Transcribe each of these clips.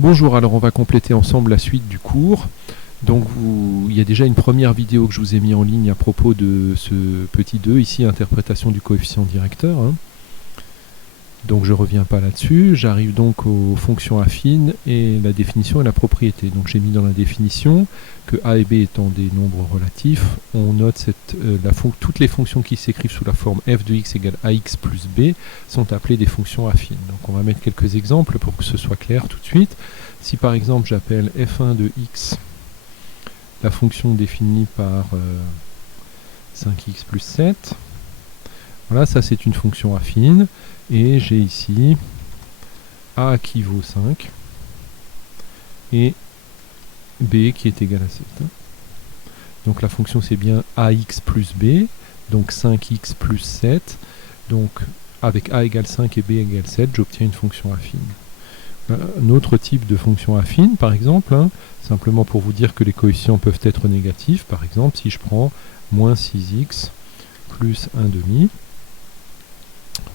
Bonjour, alors on va compléter ensemble la suite du cours. Donc il y a déjà une première vidéo que je vous ai mis en ligne à propos de ce petit 2, ici interprétation du coefficient directeur. Donc je ne reviens pas là-dessus, j'arrive donc aux fonctions affines et la définition et la propriété. Donc j'ai mis dans la définition que a et b étant des nombres relatifs, on note toutes les fonctions qui s'écrivent sous la forme f de x égale ax plus b sont appelées des fonctions affines. Donc on va mettre quelques exemples pour que ce soit clair tout de suite. Si par exemple j'appelle f1 de x la fonction définie par 5x plus 7, voilà, ça c'est une fonction affine. Et j'ai ici a qui vaut 5 et b qui est égal à 7. Donc la fonction c'est bien ax plus b, donc 5x plus 7. Donc avec a égale 5 et b égale 7, j'obtiens une fonction affine. Un autre type de fonction affine, par exemple, simplement pour vous dire que les coefficients peuvent être négatifs, par exemple si je prends moins 6x plus 1 demi,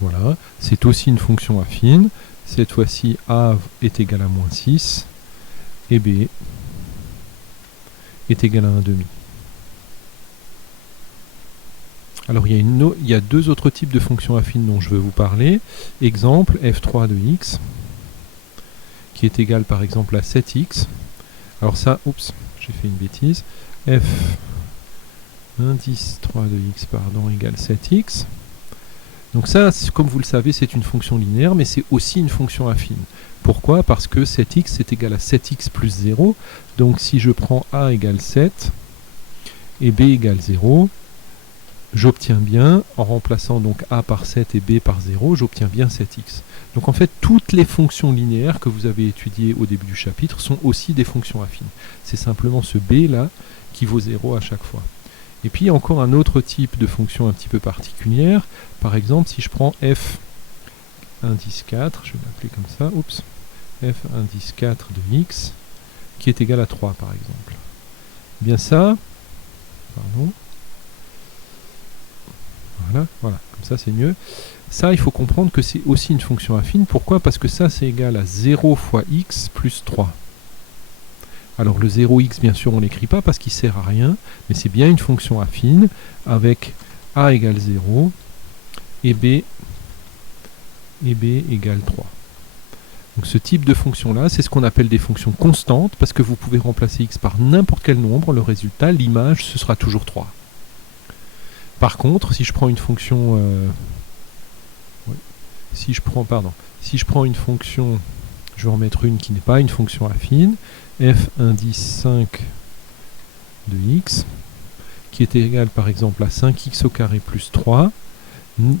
voilà, c'est aussi une fonction affine. Cette fois-ci, a est égal à moins 6 et b est égal à 1 demi. Alors il y a deux autres types de fonctions affines dont je veux vous parler. Exemple, f3 de x qui est égal par exemple à 7x. Alors ça, oups, j'ai fait une bêtise. F indice 3 de x égale 7x. Donc ça, comme vous le savez, c'est une fonction linéaire, mais c'est aussi une fonction affine. Pourquoi? Parce que 7x est égal à 7x plus 0. Donc si je prends a égale 7 et b égale 0, j'obtiens bien, en remplaçant donc a par 7 et b par 0, j'obtiens bien 7x. Donc en fait, toutes les fonctions linéaires que vous avez étudiées au début du chapitre sont aussi des fonctions affines. C'est simplement ce b là qui vaut 0 à chaque fois. Et puis encore un autre type de fonction un petit peu particulière. Par exemple, si je prends f indice 4, je vais l'appeler comme ça, oups, f indice 4 de x, qui est égal à 3 par exemple. Eh bien ça, pardon, voilà, comme ça c'est mieux. Ça, il faut comprendre que c'est aussi une fonction affine. Pourquoi? Parce que ça, c'est égal à 0 fois x plus 3. Alors le 0x, bien sûr, on ne l'écrit pas parce qu'il ne sert à rien, mais c'est bien une fonction affine avec a égale 0 et b égale 3. Donc ce type de fonction-là, c'est ce qu'on appelle des fonctions constantes, parce que vous pouvez remplacer x par n'importe quel nombre, le résultat, l'image, ce sera toujours 3. Par contre, si je prends une fonction... si je prends une fonction, je vais en mettre une qui n'est pas une fonction affine, f indice 5 de x, qui est égal par exemple à 5x au carré plus 3,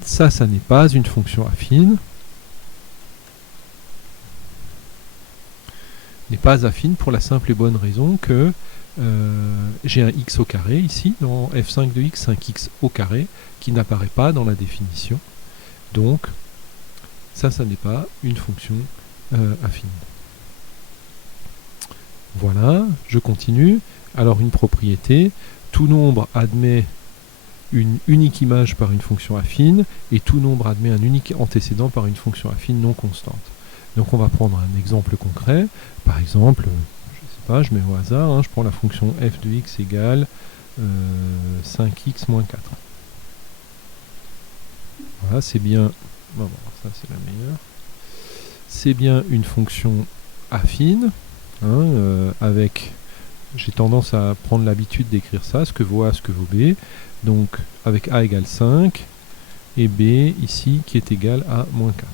ça n'est pas une fonction affine, n'est pas affine pour la simple et bonne raison que j'ai un x au carré ici, dans f5 de x, 5x au carré, qui n'apparaît pas dans la définition. Donc, ça n'est pas une fonction affine. Voilà, je continue. Alors une propriété, tout nombre admet une unique image par une fonction affine et tout nombre admet un unique antécédent par une fonction affine non constante. Donc on va prendre un exemple concret. Par exemple, je sais pas, je mets au hasard, je prends la fonction f de x égale 5x moins 4. Voilà, c'est bien... Bon, ça c'est la meilleure. C'est bien une fonction affine. Avec, j'ai tendance à prendre l'habitude d'écrire ça, ce que vaut a, ce que vaut b, donc avec a égale 5 et b ici qui est égal à moins 4.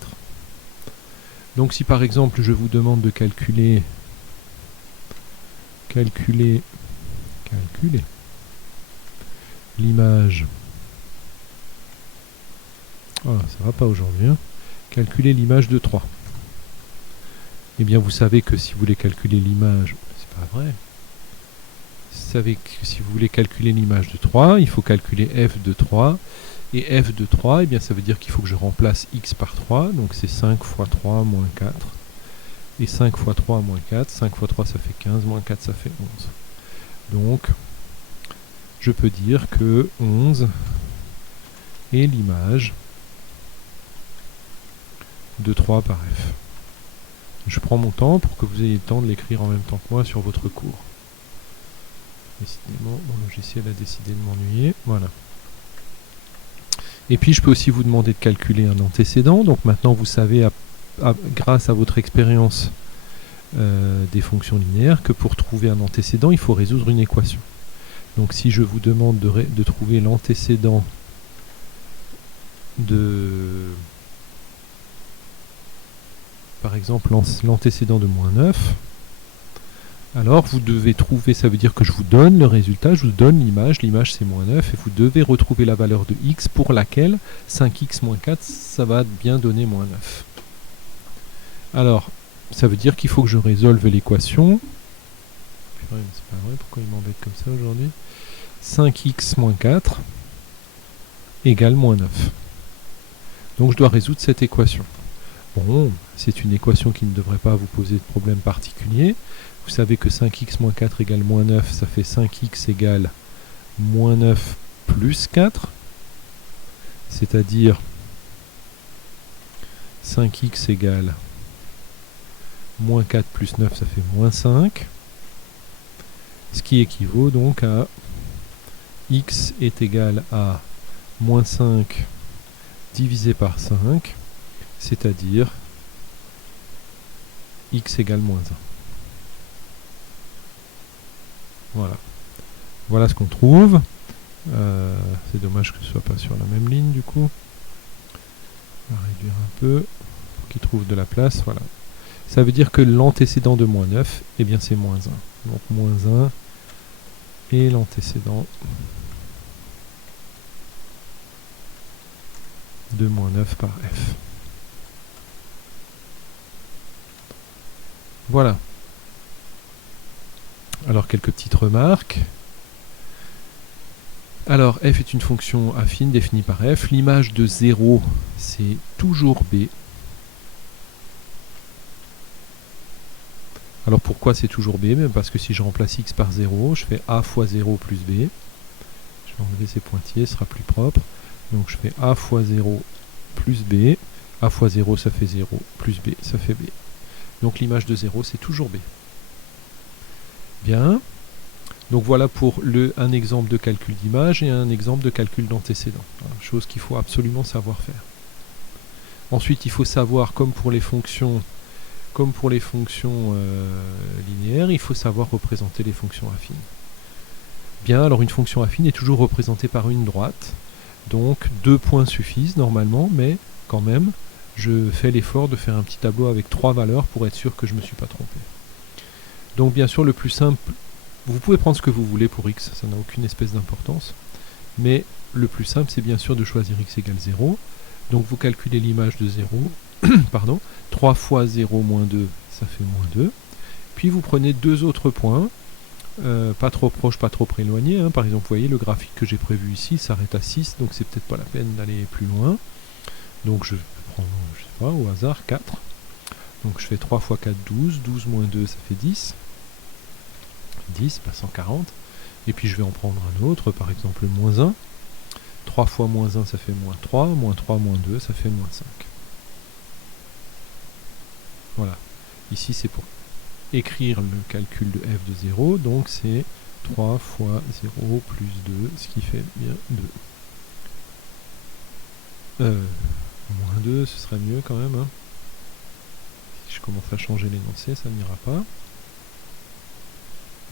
Donc si par exemple je vous demande de calculer l'image, oh, ça va pas aujourd'hui, calculer l'image de 3. Eh bien, vous savez que si vous voulez calculer l'image, c'est pas vrai. Vous savez que si vous voulez calculer l'image de 3, il faut calculer f de 3. Et f de 3, eh bien, ça veut dire qu'il faut que je remplace x par 3. Donc c'est 5 fois 3 moins 4. Et 5 fois 3 moins 4. 5 fois 3, ça fait 15. Moins 4, ça fait 11. Donc, je peux dire que 11 est l'image de 3 par f. Je prends mon temps pour que vous ayez le temps de l'écrire en même temps que moi sur votre cours. Décidément, mon logiciel a décidé de m'ennuyer. Voilà. Et puis je peux aussi vous demander de calculer un antécédent. Donc maintenant vous savez, grâce à votre expérience des fonctions linéaires, que pour trouver un antécédent, il faut résoudre une équation. Donc si je vous demande de trouver l'antécédent par exemple l'antécédent de moins 9, alors vous devez trouver, ça veut dire que je vous donne le résultat, je vous donne l'image c'est moins 9, et vous devez retrouver la valeur de x pour laquelle 5x moins 4, ça va bien donner moins 9. Alors, ça veut dire qu'il faut que je résolve l'équation. C'est pas vrai, pourquoi il m'embête comme ça aujourd'hui? 5x moins 4 égale moins 9. Donc je dois résoudre cette équation. Bon, c'est une équation qui ne devrait pas vous poser de problème particulier. Vous savez que 5x moins 4 égale moins 9, ça fait 5x égale moins 9 plus 4. C'est-à-dire 5x égale moins 4 plus 9, ça fait moins 5. Ce qui équivaut donc à x est égal à moins 5 divisé par 5, c'est-à-dire x égale moins 1. Voilà. Voilà ce qu'on trouve. C'est dommage que ce ne soit pas sur la même ligne du coup. On va réduire un peu pour qu'il trouve de la place. Voilà. Ça veut dire que l'antécédent de moins 9, eh bien c'est moins 1. Donc moins 1 et l'antécédent de moins 9 par f. Voilà. Alors quelques petites remarques. Alors f est une fonction affine définie par f. L'image de 0, c'est toujours b. Alors pourquoi c'est toujours b? Parce que si je remplace x par 0, je fais a fois 0 plus b. Je vais enlever ces pointillés, ce sera plus propre. Donc je fais a fois 0 plus b. A fois 0, ça fait 0, plus b, ça fait b. Donc l'image de 0, c'est toujours b. Bien. Donc voilà pour un exemple de calcul d'image et un exemple de calcul d'antécédent. Chose qu'il faut absolument savoir faire. Ensuite, il faut savoir, comme pour les fonctions linéaires, il faut savoir représenter les fonctions affines. Bien, alors une fonction affine est toujours représentée par une droite. Donc 2 points suffisent normalement, mais quand même, je fais l'effort de faire un petit tableau avec 3 valeurs pour être sûr que je ne me suis pas trompé. Donc bien sûr, le plus simple, vous pouvez prendre ce que vous voulez pour x, ça n'a aucune espèce d'importance, mais le plus simple, c'est bien sûr de choisir x égale 0. Donc vous calculez l'image de 0, pardon, 3 fois 0 moins 2, ça fait moins 2. Puis vous prenez 2 autres points, pas trop proches, pas trop éloignés. Par exemple, vous voyez, le graphique que j'ai prévu ici s'arrête à 6, donc c'est peut-être pas la peine d'aller plus loin. Donc je prends, je sais pas, au hasard, 4. Donc je fais 3 fois 4, 12. 12 moins 2, ça fait 10. 10, pas 140. Et puis je vais en prendre un autre, par exemple moins 1. 3 fois moins 1, ça fait moins 3. Moins 3, moins 2, ça fait moins 5. Voilà. Ici, c'est pour écrire le calcul de f de 0. Donc c'est 3 fois 0 plus 2, ce qui fait bien 2. Moins 2, ce serait mieux quand même. Si je commence à changer l'énoncé, ça n'ira pas.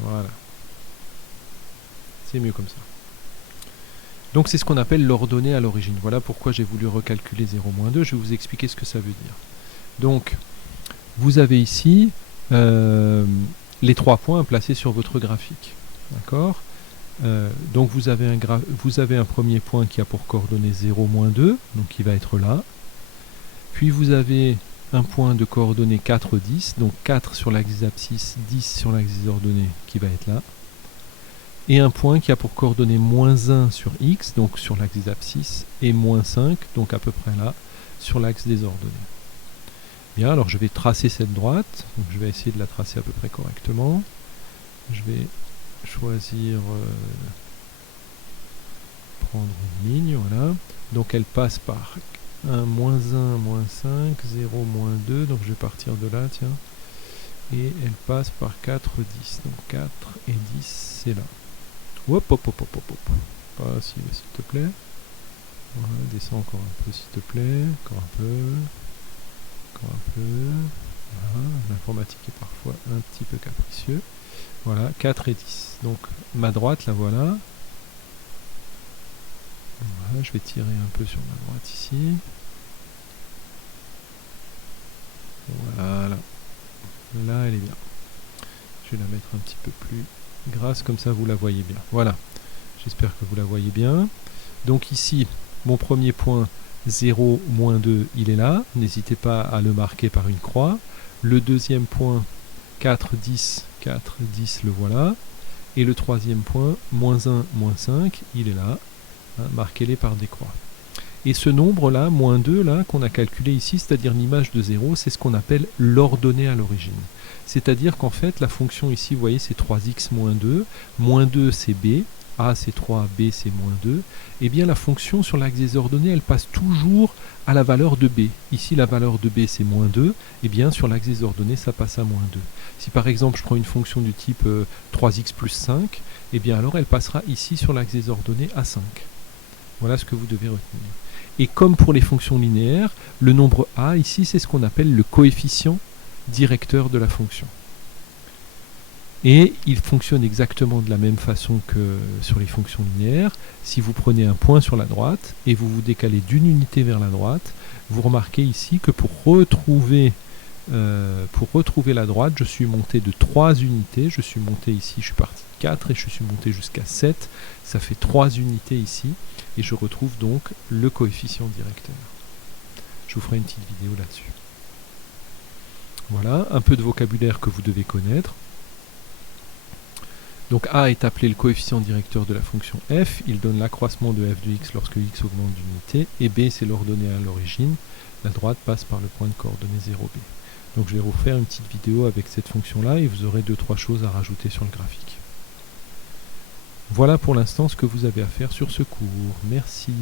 Voilà. C'est mieux comme ça. Donc c'est ce qu'on appelle l'ordonnée à l'origine. Voilà pourquoi j'ai voulu recalculer 0, moins 2. Je vais vous expliquer ce que ça veut dire. Donc, vous avez ici les 3 points placés sur votre graphique. D'accord ? Donc vous avez un premier point qui a pour coordonnées 0, moins 2, donc qui va être là. Puis vous avez un point de coordonnées 4, 10, donc 4 sur l'axe des abscisses, 10 sur l'axe des ordonnées, qui va être là. Et un point qui a pour coordonnées moins 1 sur x, donc sur l'axe des abscisses, et moins 5, donc à peu près là, sur l'axe des ordonnées. Bien, alors je vais tracer cette droite, donc je vais essayer de la tracer à peu près correctement. Je vais choisir, prendre une ligne, voilà. Donc elle passe par 1, moins 1, moins 5, 0, moins 2, donc je vais partir de là, tiens. et elle passe par 4, 10. Donc 4 et 10, c'est là. Hop, hop, hop, hop, hop, hop. Pas si, s'il te plaît. Voilà, descends encore un peu, s'il te plaît. Encore un peu. Encore un peu. Voilà, l'informatique est parfois un petit peu capricieux. Voilà, 4 et 10. Donc ma droite, la voilà. Voilà, je vais tirer un peu sur ma droite ici. Voilà. Là, elle est bien. Je vais la mettre un petit peu plus grasse, comme ça vous la voyez bien. Voilà. J'espère que vous la voyez bien. Donc ici, mon premier point, 0, moins 2, il est là. N'hésitez pas à le marquer par une croix. Le deuxième point, 4, 10, 4, 10, le voilà. Et le troisième point, moins 1, moins 5, il est là. Hein, marquez-les par des croix. Et ce nombre-là, moins 2, là, qu'on a calculé ici, c'est-à-dire l'image de 0, c'est ce qu'on appelle l'ordonnée à l'origine. C'est-à-dire qu'en fait, la fonction ici, vous voyez, c'est 3x moins 2. Moins 2, c'est b. A, c'est 3, b, c'est moins 2. Eh bien, la fonction sur l'axe des ordonnées, elle passe toujours à la valeur de b. Ici, la valeur de b, c'est moins 2. Eh bien, sur l'axe des ordonnées, ça passe à moins 2. Si par exemple, je prends une fonction du type 3x plus 5, eh bien, alors elle passera ici sur l'axe des ordonnées à 5. Voilà ce que vous devez retenir. Et comme pour les fonctions linéaires, le nombre a, ici, c'est ce qu'on appelle le coefficient directeur de la fonction. Et il fonctionne exactement de la même façon que sur les fonctions linéaires. Si vous prenez un point sur la droite et vous vous décalez d'une unité vers la droite, vous remarquez ici que pour retrouver la droite, je suis monté de 3 unités. Je suis monté ici, je suis parti de 4 et je suis monté jusqu'à 7. Ça fait 3 unités ici. Et je retrouve donc le coefficient directeur. Je vous ferai une petite vidéo là-dessus. Voilà, un peu de vocabulaire que vous devez connaître. Donc a est appelé le coefficient directeur de la fonction f. Il donne l'accroissement de f de x lorsque x augmente d'unité. Et b, c'est l'ordonnée à l'origine. La droite passe par le point de coordonnée 0b. Donc je vais vous refaire une petite vidéo avec cette fonction-là et vous aurez 2-3 choses à rajouter sur le graphique. Voilà pour l'instant ce que vous avez à faire sur ce cours. Merci.